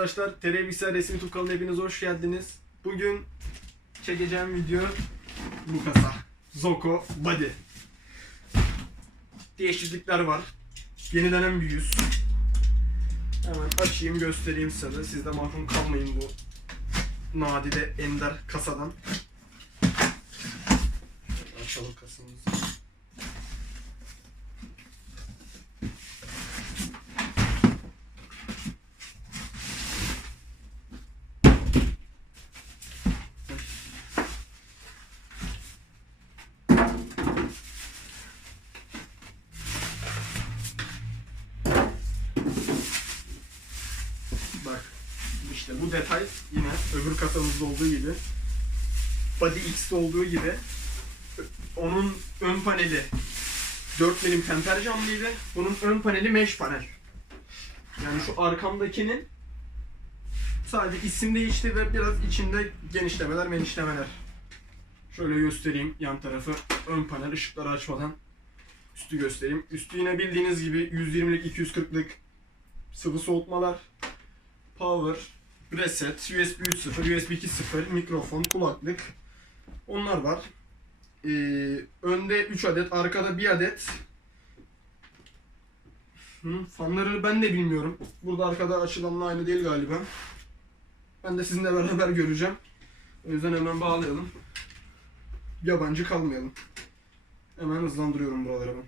Arkadaşlar. TR Resim YouTube hepiniz hoş geldiniz. Bugün çekeceğim video bu kasa. Zoko Body. Değişiklikler var. Yenilenen bir yüz. Hemen açayım göstereyim size. Siz de mahrum kalmayın bu nadide ender kasadan. Açalım kasamızı. Bak işte bu detay yine öbür kasamızda olduğu gibi Body X'de olduğu gibi onun ön paneli 4 milim temper camlıydı. Bunun ön paneli mesh panel. Yani şu arkamdakinin sadece isim değişti ve biraz içinde genişlemeler menişlemeler. Şöyle göstereyim yan tarafı. Ön panel ışıkları açmadan üstü göstereyim. Üstü yine bildiğiniz gibi 120'lik 240'lık sıvı soğutmalar. Power, reset, USB 3.0, USB 2.0, mikrofon, kulaklık. Onlar var. Ee, önde 3 adet, arkada 1 adet. Hı, fanları ben de bilmiyorum. Burada arkada açılanla aynı değil galiba. Ben de sizinle beraber göreceğim. O yüzden hemen bağlayalım. Yabancı kalmayalım. Hemen hızlandırıyorum buraları ben.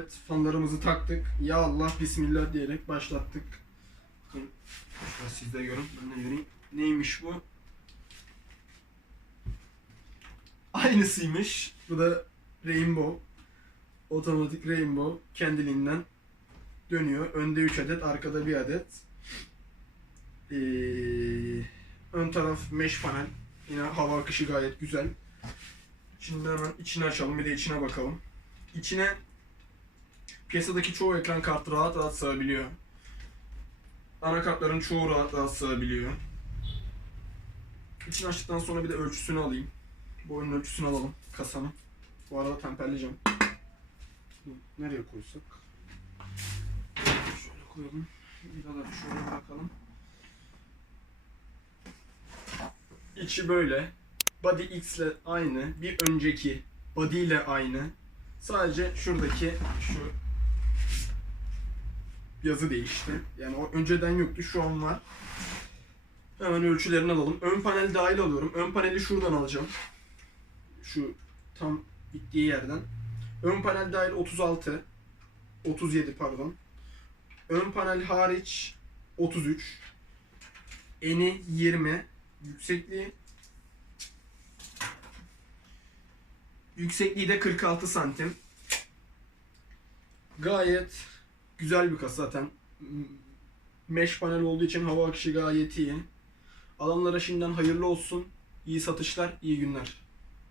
Evet, fanlarımızı taktık. Ya Allah, Bismillah diyerek başlattık. Bakın, siz de görün, ben de göreyim. Neymiş bu? Aynısıymış. Bu da Rainbow. Otomatik Rainbow kendiliğinden dönüyor. Önde 3 adet, arkada 1 adet. Ee, ön taraf mesh panel. Yine hava akışı gayet güzel. Şimdi hemen içini açalım bir de içine bakalım. İçine piyasadaki çoğu ekran kartı rahat rahat sığabiliyor. Anakartların çoğu rahat rahat sığabiliyor. İçini açtıktan sonra bir de ölçüsünü alayım. Ön ölçüsünü alalım kasanın. Bu arada temperleyeceğim. Nereye koysak? Şöyle koyalım. Da şöyle bırakalım. İçi böyle. Body X ile aynı. Bir önceki body ile aynı. Sadece şuradaki şu yazı değişti. Yani o önceden yoktu, şu an var. Hemen ölçülerini alalım. Ön panel dahil alıyorum. Ön paneli şuradan alacağım. Şu tam bittiği yerden. Ön panel dahil 36. 37 pardon. Ön panel hariç 33. Eni 20. Yüksekliği Yüksekliği de 46 santim. Gayet güzel bir kasa zaten. Mesh panel olduğu için hava akışı gayet iyi. Alanlara şimdiden hayırlı olsun. İyi satışlar, iyi günler.